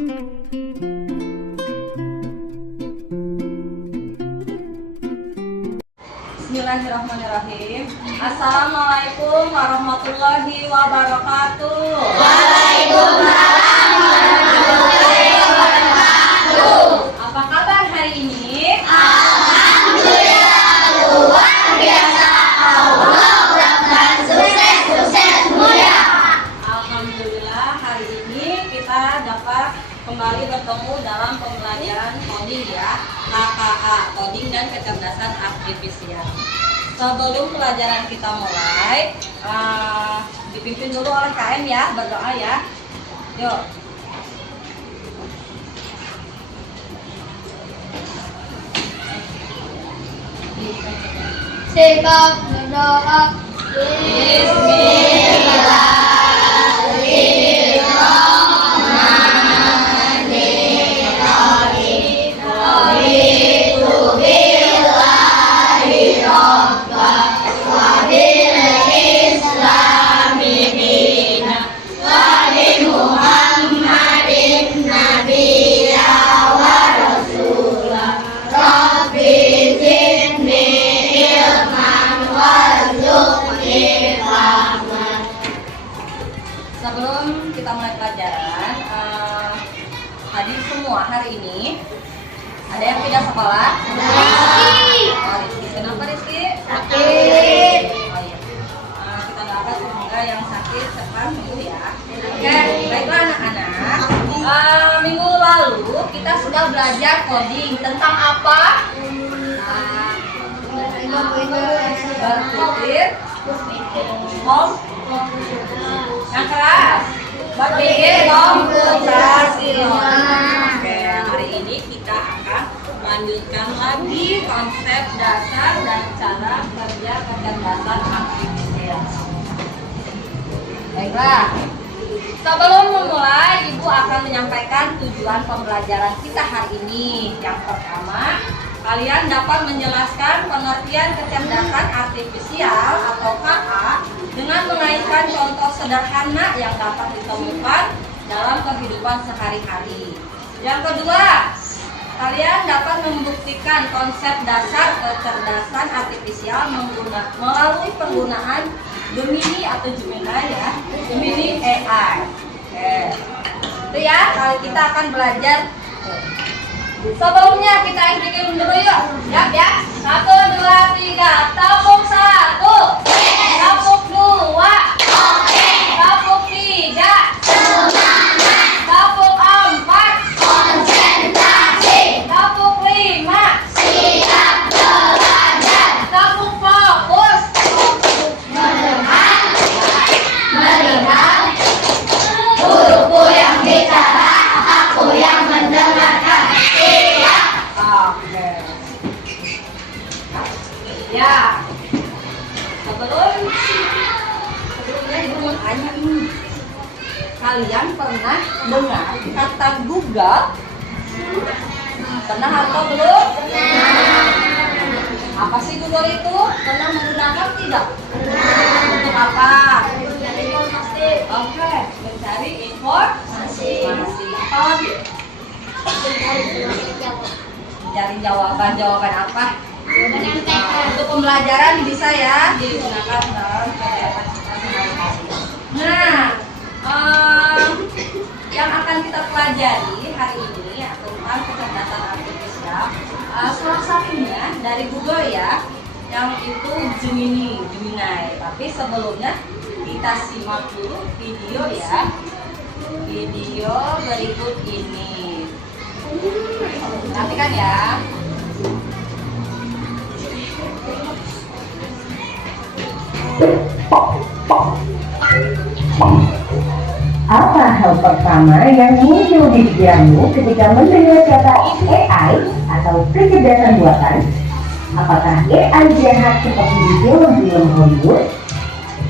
Bismillahirrahmanirrahim. Assalamualaikum warahmatullahi wabarakatuh. Waalaikumsalam warahmatullahi wabarakatuh. Apa kabar hari ini? Alhamdulillah luar biasa. Allah Akbar, sukses mulia. Alhamdulillah hari ini kita dapat kembali bertemu dalam pembelajaran coding ya, KKA, coding dan kecerdasan artifisial. Sebelum pelajaran kita mulai, dipimpin dulu oleh KM ya, berdoa ya. Yuk. Sikap berdoa. Sebelum kita mulai pelajaran, tadi semua hari ini ada yang pindah sekolah? Rizky. Kenapa Rizky? Sakit. Oh iya. Kita doakan semoga yang sakit cepat sembuh ya. Oke, baiklah anak-anak. Minggu lalu kita sudah belajar coding tentang apa? Berpikir, yang keras berpikir komputasi. Oke, hari ini kita akan melanjutkan lagi konsep dasar dan cara kerja kecerdasan artifisial. Baiklah, sebelum memulai, Ibu akan menyampaikan tujuan pembelajaran kita hari ini. Yang pertama, kalian dapat menjelaskan pengertian kecerdasan artifisial atau KA dengan mengaitkan contoh sederhana yang dapat ditemukan dalam kehidupan sehari-hari. Yang kedua, kalian dapat membuktikan konsep dasar kecerdasan artifisial melalui penggunaan Gemini atau Gemini ya, Gemini AI. Oke. Itu ya, kali kita akan belajar. Sebelumnya kita bikin dulu yuk. Siap ya? 1, 2, 3. Tepuk 1. Tepuk 2. Tepuk 3. Tepuk 4. Konsentrasi. Tepuk 5. Siap belajar. Tepuk fokus. Melihat guruku yang bicara, aku yang mendengarkan. Siap. Oke. Ya. Sebelumnya Ibu mau tanya ini. Kalian pernah dengar kata Google? Pernah atau belum? Apa sih Google itu? Pernah menggunakan tidak? Untuk apa? Oke, mencari informasi. Apa lagi? Mencari jawaban apa? Untuk pembelajaran bisa ya digunakan dalam kegiatan kita sehari-hari. Nah, yang akan kita pelajari hari ini tentang kecerdasan artifisial, salah satunya dari Google ya, yang itu Gemini. Tapi sebelumnya kita simak dulu video ya, video berikut ini. Perhatikan ya. Apa hal pertama yang muncul di pikiranmu ketika mendengar kata AI atau kecerdasan buatan? Apakah AI jahat seperti di film-film Hollywood?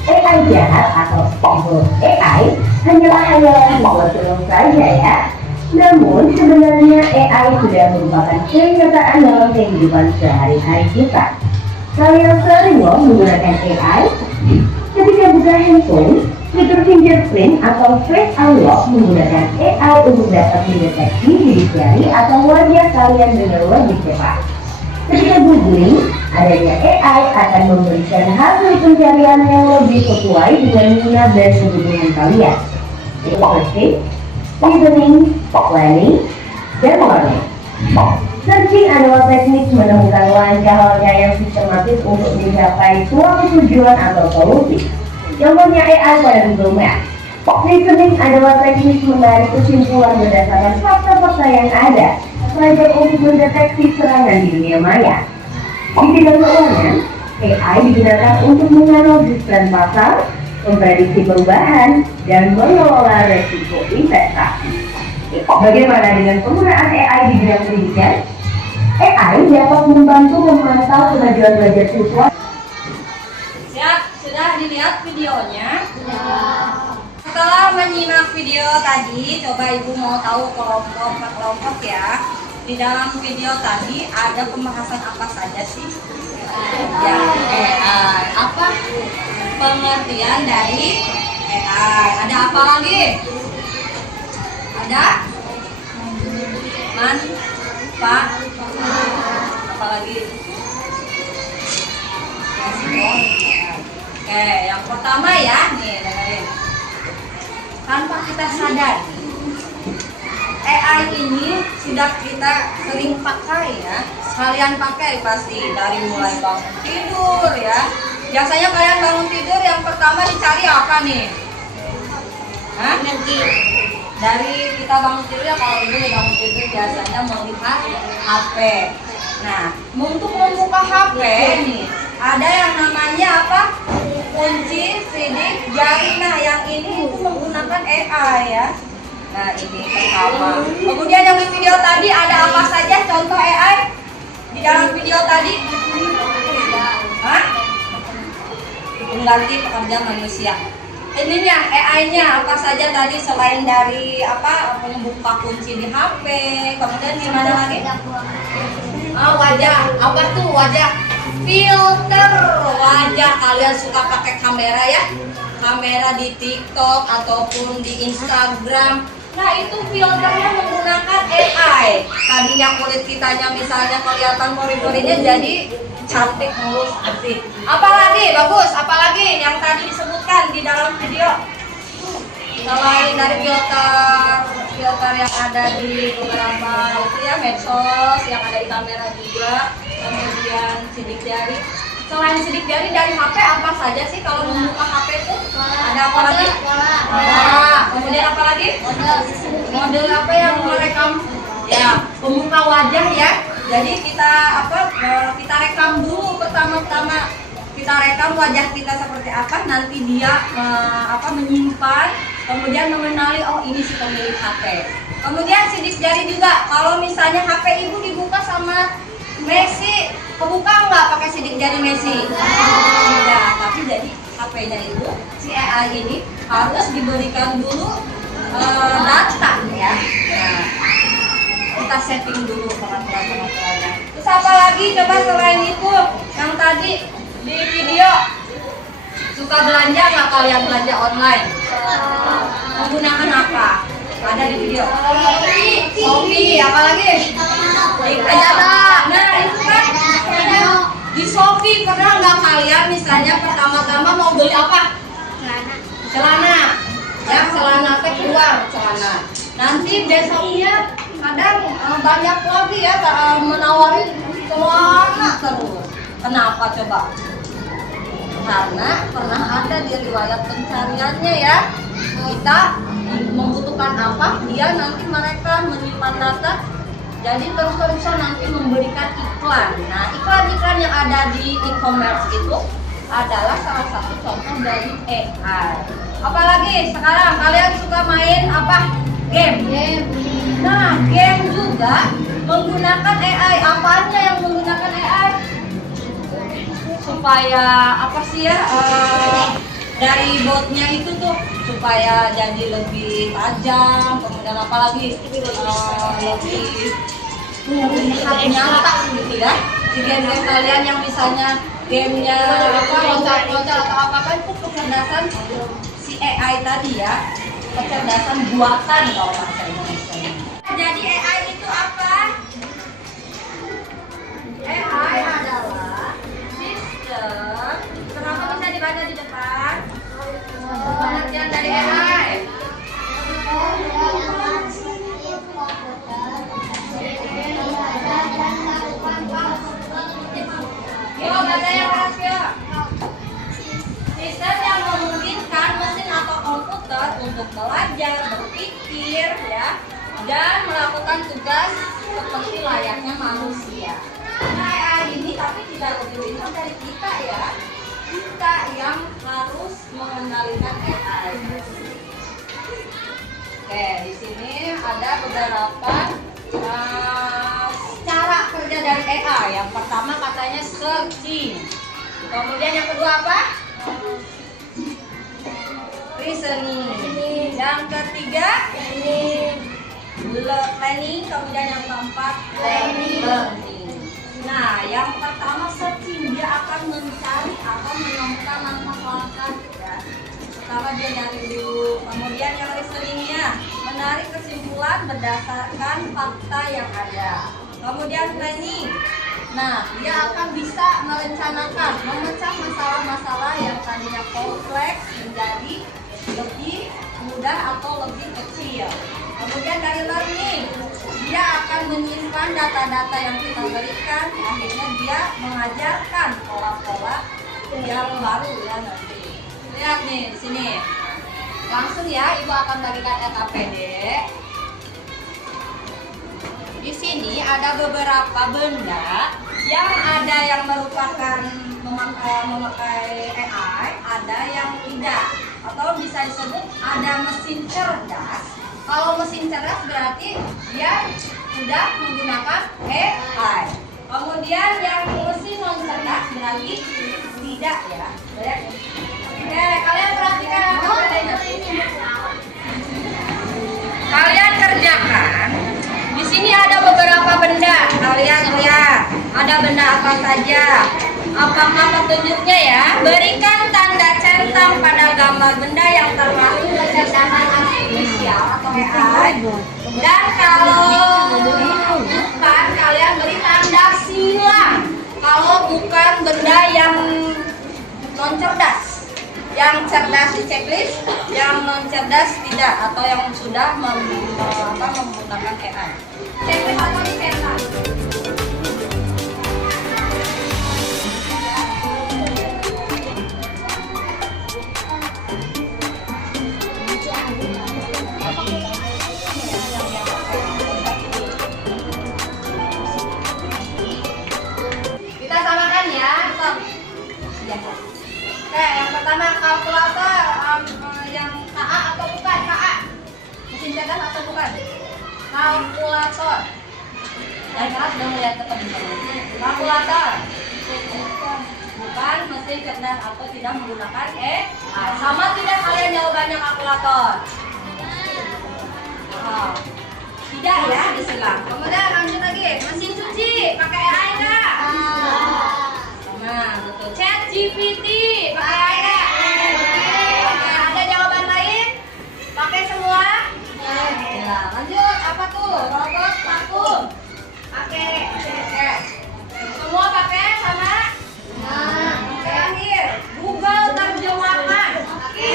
AI jahat atau evil AI hanyalah hayalan sebuah film saja ya. Namun sebenarnya AI sudah merupakan kenyataan dalam kehidupan sehari-hari kita. Kalian sering loh menggunakan AI ketika buka handphone. Fitur fingerprint atau face unlock menggunakan AI untuk dapat mendeteksi sidik jari atau wajah kalian dengan lebih cepat. Ketika googling, adanya AI akan memberikan hasil pencarian yang lebih sesuai dengan minat dan kebutuhan kalian, seperti reasoning, planning, dan learning. Searching adalah teknik menemukan langkah-langkah yang sistematis untuk mencapai suatu tujuan atau solusi. Contohnya AI pada Google Maps. Reasoning adalah teknik menarik kesimpulan berdasarkan fakta-fakta yang ada, sebagai untuk mendeteksi serangan di dunia maya. Di bidang keuangan, AI digunakan untuk menganalisis tren pasar, memprediksi perubahan, dan mengelola resiko investasi. Bagaimana dengan penggunaan AI di bidang pendidikan? AI dapat membantu memantau kemajuan belajar siswa. Siap, sudah dilihat videonya? Setelah menyimak video tadi, coba Ibu mau tahu kelompok per kelompok ya. Di dalam video tadi ada pembahasan apa saja sih? Ya, AI. Apa pengertian dari AI? Ada apa lagi? Ada? Manfaat. Apa lagi? Oke, yang pertama ya, nih dengerin. Tanpa kita sadari, AI ini sudah kita sering pakai ya. Kalian pakai pasti dari mulai bangun tidur ya. Biasanya kalian bangun tidur yang pertama dicari apa nih? Hah? Dari kita bangun tidur ya, kalau ibu bangun tidur biasanya melihat HP. Nah, untuk membuka HP nih, ada yang namanya apa? Kunci sidik jari. Nah, yang ini itu menggunakan AI ya. Nah, ini pertama. Kemudian yang di video tadi ada apa saja contoh AI di dalam video tadi? Hah? Mengganti pekerjaan manusia. Ininya AI-nya apa saja tadi selain dari apa membuka kunci di HP. Kemudian gimana lagi? Wajah. Apa tuh wajah? Filter wajah. Kalian suka pakai kamera ya? Kamera di TikTok ataupun di Instagram. Nah, itu filternya menggunakan AI. Tadinya kulit kitanya misalnya kelihatan pori-porinya jadi cantik, mulus, asik. Apalagi bagus, apalagi yang tadi disebutkan di dalam video. Selain dari filter yang ada di beberapa itu ya medsos, yang ada di kamera juga, kemudian sidik jari. Selain sidik jari dari HP apa saja sih kalau membuka HP itu? Ada apa lagi? Kemudian apa lagi? Model apa yang merekam? Ya, pembuka wajah ya. Jadi kita kita rekam dulu pertama-tama. Kita rekam wajah kita seperti apa, nanti dia menyimpan, kemudian mengenali oh ini si pemilik HP. Kemudian sidik jari juga. Kalau misalnya HP ibu dibuka sama Messi, kebuka nggak pakai sidik jari Messi? Tidak, tapi jadi HP-nya itu si AI ini harus diberikan dulu data ya. Nah, kita setting dulu pengaturan-pengaturannya. Terus apa lagi coba selain itu yang tadi di video? Suka belanja nggak kalian belanja online? Menggunakan apa? Ada di video. Shopee, apa lagi? Nah itu kan di Shopee pernah nggak kalian misalnya pertama-tama mau beli apa? Celana. Ya celana teh keluar celana. Nanti besoknya kadang banyak lagi ya menawarin celana terus. Kenapa coba? Karena pernah ada di riwayat pencariannya ya. Kita membutuhkan apa, dia nanti mereka menyimpan data. Jadi terus-terusan nanti memberikan iklan. Nah, iklan-iklan yang ada di e-commerce itu adalah salah satu contoh dari AI. Apalagi sekarang kalian suka main apa? Game. Nah, game juga menggunakan AI. Apanya yang menggunakan AI? Supaya apa sih ya? Dari botnya itu tuh supaya jadi lebih tajam, kemudian apalagi lebih nyata gitu ya. Di game-game kalian yang misalnya gamenya loncat-loncat atau apa-apa itu kecerdasan si AI tadi ya, kecerdasan buatan kalau bahasa Indonesia. Jadi AI itu apa? AI adalah sistem. Kenapa bisa dibaca di depan? Pengertian dari AI. Yo, baca yang keras yo. Sistem yang memungkinkan mesin atau komputer untuk belajar, berpikir, ya, dan melakukan tugas seperti layaknya manusia. Nah, AI ini tapi tidak lebih pintar dari kita ya. Kita yang harus mengendalikan AI. Oke, di sini ada beberapa cara kerja dari AI. Yang pertama katanya searching. Kemudian yang kedua apa? Reasoning. Yang ketiga planning. Kemudian yang keempat learning. Nah, yang pertama searching, dia akan mencari atau menemukan langkah-langkah ya. Pertama dia nyari dulu. Kemudian yang reasoningnya menarik kesimpulan berdasarkan fakta yang ada. Kemudian planning. Nah, dia akan bisa merencanakan, memecah masalah-masalah yang tadinya kompleks menjadi lebih mudah atau lebih kecil. Kemudian dari learning, dia akan menyimpan data-data yang kita berikan, akhirnya dia mengajarkan pola-pola yang baru ya nanti. Lihat nih di sini. Langsung ya, Ibu akan bagikan LKPD. Di sini ada beberapa benda yang ada yang merupakan memakai AI, ada yang tidak, atau bisa disebut ada mesin cerdas. Kalau mesin cerdas berarti dia sudah menggunakan AI. Kemudian yang mesin non cerdas berarti tidak ya. Oke, kalian perhatikan LKPD-nya. Kalian kerjakan. Di sini ada beberapa benda. Kalian lihat, ada benda apa saja? Apakah petunjuknya ya? Berikan tanda centang pada gambar benda yang termasuk kecerdasan artifisial atau AI. Dan kalau bukan, kalian beri tanda silang. Kalau bukan benda yang non cerdas. Yang cerdas di checklist, yang non cerdas tidak, atau yang sudah menggunakan AI. Checklist atau dicetak. Kita samakan ya. Oke, yang pertama kalkulator yang KA atau bukan KA? Mesin cerdas atau bukan? Kalkulator. Dan kelas sudah melihat tepat di sana. Kalkulator. Bukan mesin cerdas atau tidak menggunakan sama tidak kalian jawabannya kalkulator? Oh. Tidak ya, disilang. Kemudian lanjut lagi, mesin cuci pakai AI enggak? Nah, betul. ChatGPT pakai AI enggak? Oke, ada jawaban lain? Pakai semua? Ya, lanjut apa tuh? Robot vakum. Pakai. Oke. Semua pakai sama? Nah, terakhir Google terjemahkan. Oke.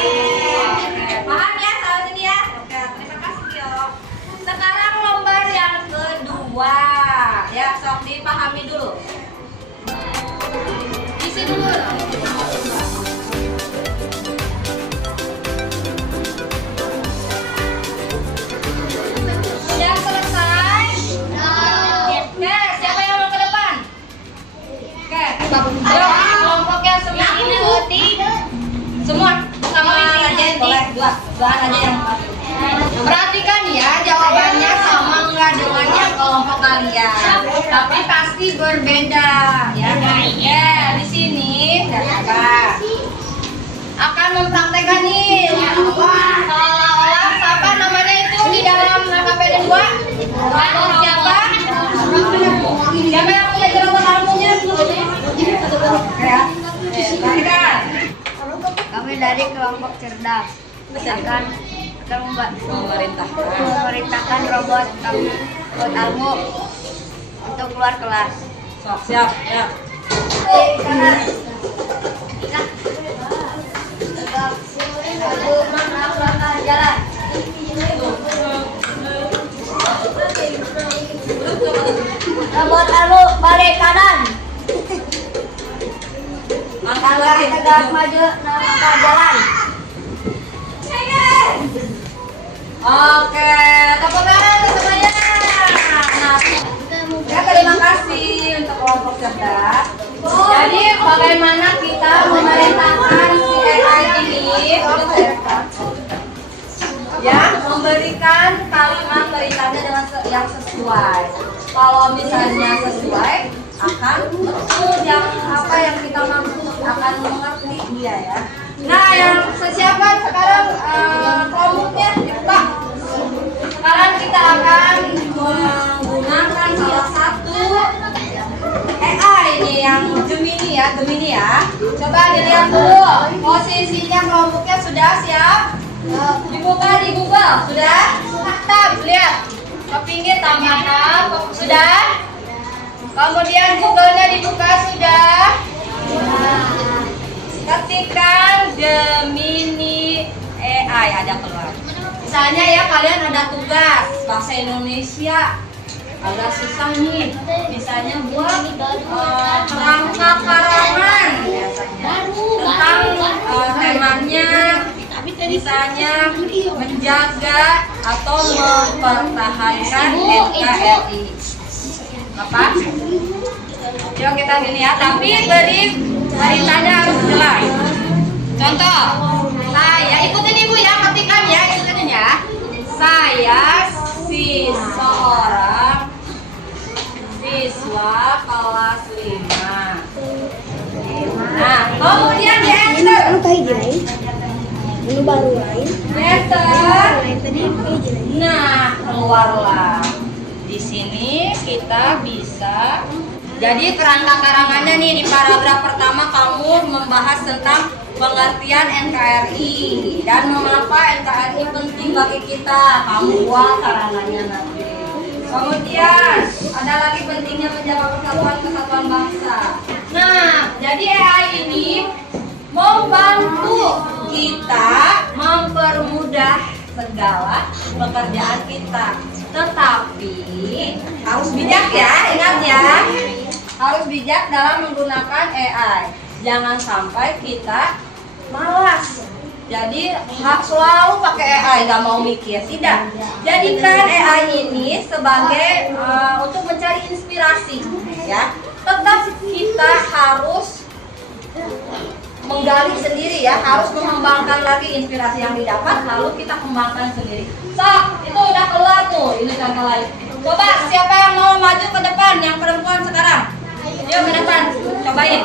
Paham ya soal ini ya? Oke, terima kasih yo. Sekarang lembar yang kedua. Ya, sok dipahami dulu. Isi dulu. Sudah selesai? Oke, siapa yang mau ke depan? Oke, ayo kelompoknya semua semua sama aja boleh dua aja yang perhatikan ya, jawabannya sama enggak dengan yang kelompok kalian, tapi pasti berbeda ya. Ya, di sini Kakak akan mempraktekkan nih seolah-olah apa namanya itu di dalam KPD 2 siapa? Siapa yang punya jerawat rambutnya? Ya, perhatikan. Kami dari kelompok cerdas. akan memerintahkan robot Almu untuk keluar kelas. Siap, ya. Jalan. Robot Almu balik kanan. Langkah tegak maju, langkah jalan. Oke, tepuk tangan untuk semuanya. Nah, ya, terima kasih untuk kelompok cerdas. Jadi bagaimana kita memerintahkan si AI ini untuk ya memberikan kalimat perintahnya dengan yang sesuai. Kalau misalnya sesuai akan betul yang apa yang kita maksud akan mengerti dia ya. Nah, yang sesiapan sekarang kelompoknya dibuka. Sekarang kita akan menggunakan salah satu AI ini yang Gemini ya. Coba dilihat dulu posisinya kelompoknya sudah siap. Dibuka di Google sudah. Tab lihat ke pinggir tambahkan sudah. Kemudian Google-nya dibuka sudah. Ketikkan Gemini AI ada keluar. Misalnya ya kalian ada tugas bahasa Indonesia agak susah nih. Misalnya buat kerangka karangan biasanya tentang temanya misalnya menjaga atau mempertahankan NKRI. Apa? Yuk kita gini ya, tapi beri ceritanya harus jelas. Contoh, saya ikutin ibu ya, ketikan ya, ikutin ya. Saya seorang siswa kelas 5. Nah, kemudian di enter. Enter. Nah, keluarlah. Di sini kita bisa. Jadi kerangka karangannya nih di paragraf pertama kamu membahas tentang pengertian NKRI dan mengapa NKRI penting bagi kita. Kamu buat karangannya nanti. Kemudian ada lagi pentingnya menjaga kesatuan bangsa. Nah, jadi AI ini membantu kita mempermudah segala pekerjaan kita. Tetapi harus bijak ya, ingat ya. Harus bijak dalam menggunakan AI. Jangan sampai kita malas. Jadi selalu pakai AI, gak mau mikir. Tidak. Jadikan AI ini sebagai untuk mencari inspirasi, ya. Tetap kita harus menggali sendiri ya, harus mengembangkan lagi inspirasi yang didapat, lalu kita kembangkan sendiri. Sok, itu udah keluar tuh, ini contoh lain. Coba siapa yang mau maju ke depan, yang perempuan sekarang? Yuk ke depan, cobain.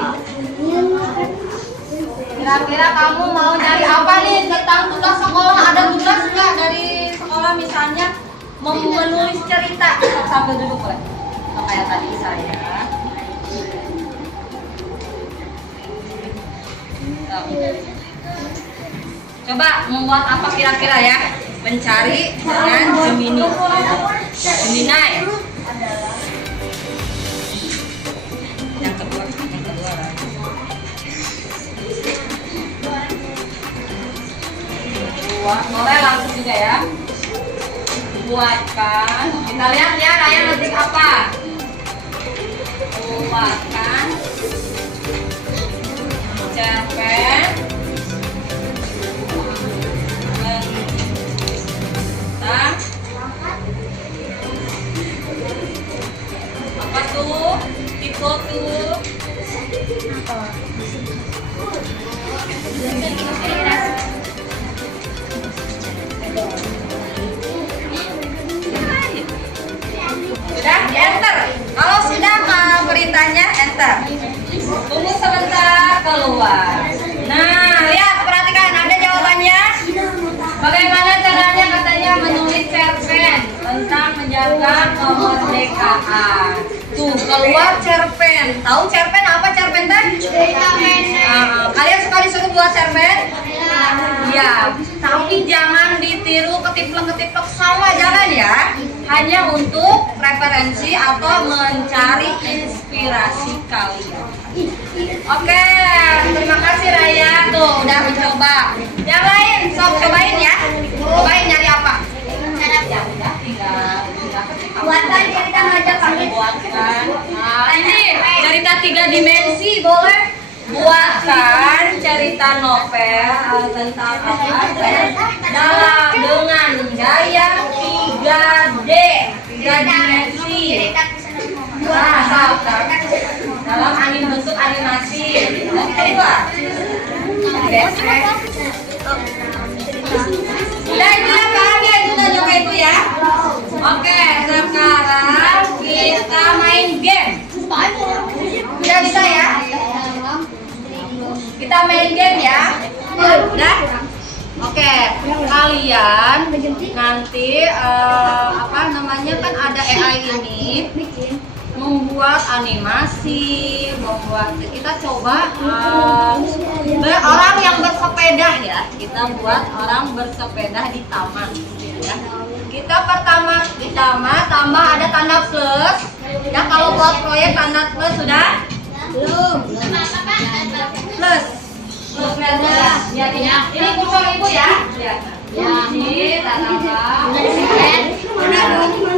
Kira-kira kamu mau nyari apa nih tentang tugas sekolah? Ada tugas nggak dari sekolah misalnya menulis cerita? Sambil duduk boleh. Kayak tadi saya. Coba membuat apa kira-kira ya? Mencari dengan Gemini. Gemini. Yang kedua. Boleh langsung juga ya. Buatkan. Kita lihat ya, Raya ngetik apa? Buatkan cerpen tentang apa tuh? Tipe tuh sudah di enter. Kalau sudah perintahnya enter. Tunggu sebentar keluar. Nah, lihat perhatikan ada jawabannya. Bagaimana caranya katanya menulis cerpen tentang menjaga kemerdekaan. Tuh keluar cerpen. Tahu cerpen apa cerpen teh? Kalian suka disuruh buat cerpen? Iya, tapi jangan ditiru ketiplek-ketiplek sama, jangan ya. Hanya untuk referensi atau mencari inspirasi kalian. Oke, terima kasih Raya. Tuh, udah mencoba. Yang lain, sok cobain ya. Cobain nyari apa? Ya udah, tinggal Buatan cerita Majapahit. buatkan. Nah, ini cerita 3 dimensi boleh. Buatkan cerita novel tentang apa? Dengan gaya 3D, 3 dimensi. Nah, dalam bentuk animasi. Oke, dua. Udah itu ya kan, ya itu udah nyoba itu ya. Oke, sekarang kita main game. Udah bisa ya? Kita main game ya. Udah? Oke, kalian nanti apa namanya kan ada AI ini membuat animasi, kita coba orang yang bersepeda ya. Kita buat orang bersepeda di taman ya. Kita pertama di taman tambah ada tanda plus. Ya kalau buat proyek tanda plus sudah? Belum. Plus. Ya, ini kursor ibu ya. Ini tambah.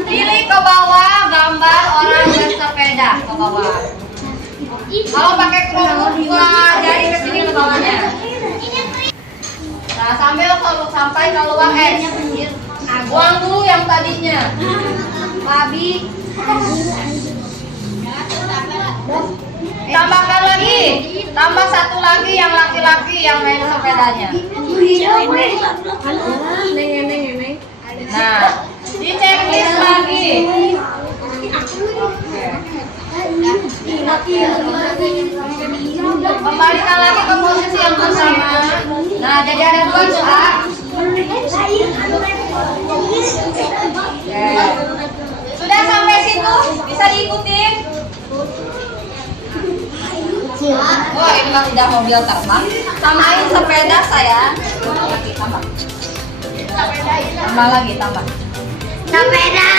Pilih ke bawah gambar orang bersepeda ke bawah. Kalau pakai Chromebook buat jari ke sini ke bawahnya. Nah, sampai keluar X. Nah, buang dulu yang tadinya. Babi. Tambahkan lagi. Tambah satu lagi yang laki-laki yang main sepedanya. Nah, di checklist lagi. Kembalikan lagi ke posisi yang pertama. Nah, jadi ada 2 A. Sudah sampai situ, bisa diikuti. Oh, ini mah udah mobil terbang. Samain sepeda saya. Tambah lagi, tambah. Sepeda.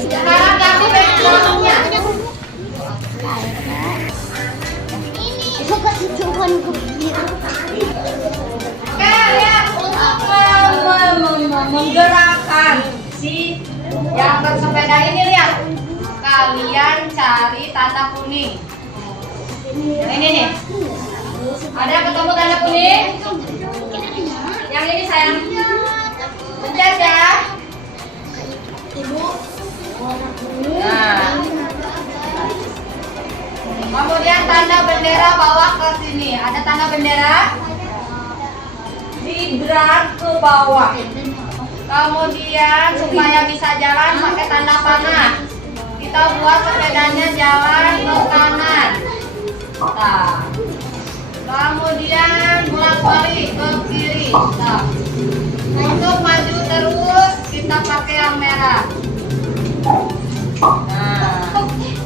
Sekarang ganti background-nya. Itu kecucuan Oke, lihat untuk menggerakkan si yang bersepeda ini, lihat. Kalian cari tanda kuning. Yang ini nih. Ada ketemu tanda kuning? Yang ini sayang. Pencet ya. Nah. Kemudian tanda bendera bawa ke sini. Ada tanda bendera? Di-drag ke bawah. Kemudian supaya bisa jalan pakai tanda panah. Kita buat sepedanya jalan ke kanan. Nah. Kemudian bolak-balik ke kiri. Nah. Untuk maju terus kita pakai yang merah. Nah,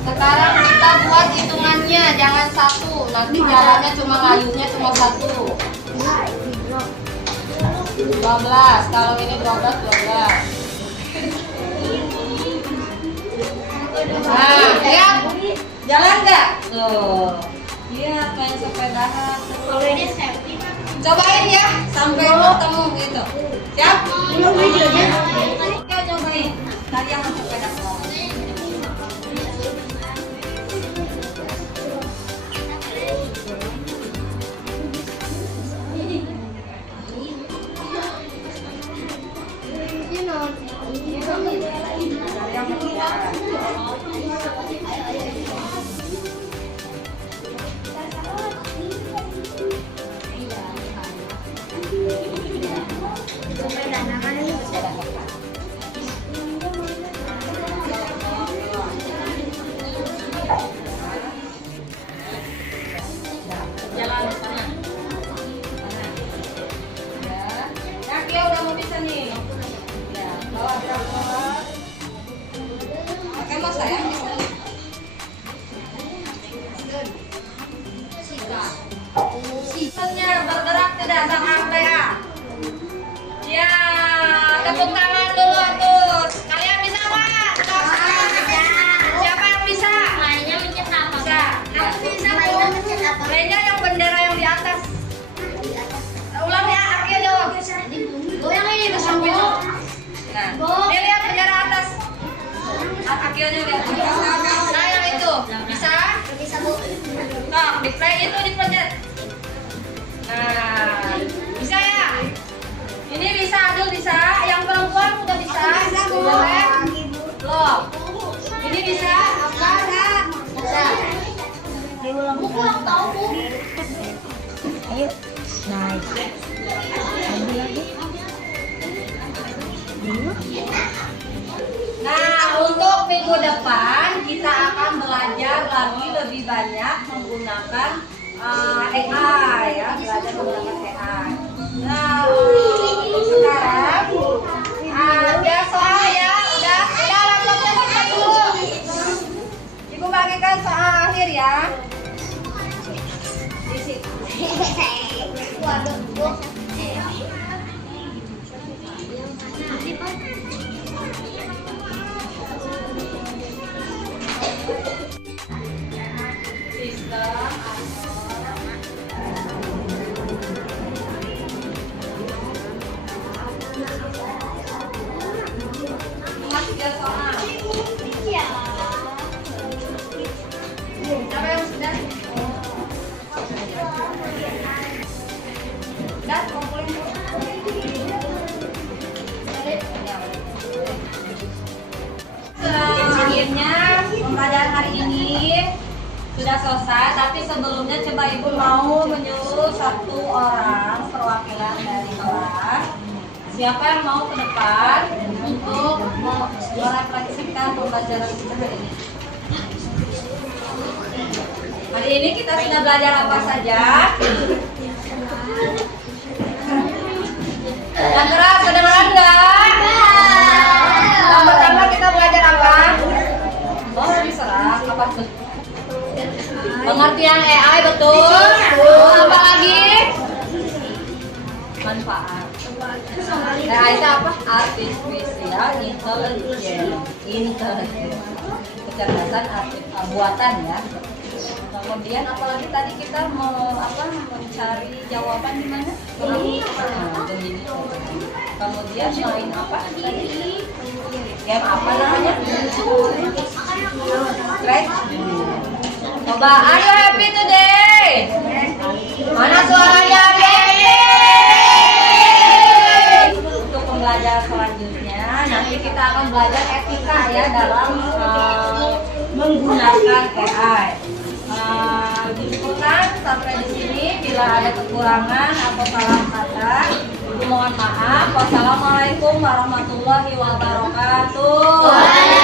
sekarang kita buat hitungannya, jangan 1. Nanti jalannya cuma ngayunya cuma 1. 12, kalau ini 12. Nah, lihat. Jalan nggak? Tuh. Lihat kayak sepedahan. Kalau ini safety. Cobain ya, sampai ketemu gitu. Siap? Oke, cobain. Tadi yang sepeda bawah. tepuk tangan dulu atuh. Kalian bisa nggak? Siapa yang bisa? Mainnya mencet apa? Bisa. Aku bisa mainnya mencet apa? Mainnya yang bendera yang di atas. Ulang ya, Akil jawab. Oh yang ini besar Bu. Nah, dia lihat bendera atas. Akilnya lihat. Nah, yang itu bisa. Bisa Bu. Nah, di play itu dipencet. Nah, bisa ya? Ini bisa, Adul bisa. Yang perempuan udah bisa. Boleh? Loh. Ini bisa? Apa? Bisa. Bu kurang tahu Bu. Ayo, naik. Ambil lagi. Nah, untuk minggu depan kita akan belajar lagi lebih banyak menggunakan AI ya, belajar menggunakan AI. Nah, untuk sekarang ada soal ya, udah laptopnya buka dulu. Ibu bagikan soal akhir ya. Di situ. Waduh Bu. Sistem Mas 3 soal. Iya. Siapa yang sudah? Sudah, kumpulin. Akhirnya pembelajaran hari ini sudah selesai, tapi sebelumnya coba Ibu mau menyuruh satu orang perwakilan dari kelas. Siapa yang mau ke depan untuk merefleksikan pembelajaran kita hari ini? Hari ini kita sudah belajar apa saja? Yang keras, kedengeran nggak? Yang pertama kita belajar apa? Oh, diserah. Apa tuh? Pengertian AI, betul. Apa lagi? Manfaat. AI itu apa? Artificial Intelligence. Kecerdasan buatan ya. Kemudian apalagi tadi kita mau mencari jawaban di mana? Kemudian main apa tadi? Game apa namanya? Scratch. Coba, ayo happy today. Mana suaranya happy? Untuk pembelajaran selanjutnya nanti kita akan belajar etika ya dalam menggunakan AI. Cukupkan sampai di sini. Bila ada kekurangan atau salah kata, Ibu mohon maaf. Wassalamualaikum warahmatullahi wabarakatuh.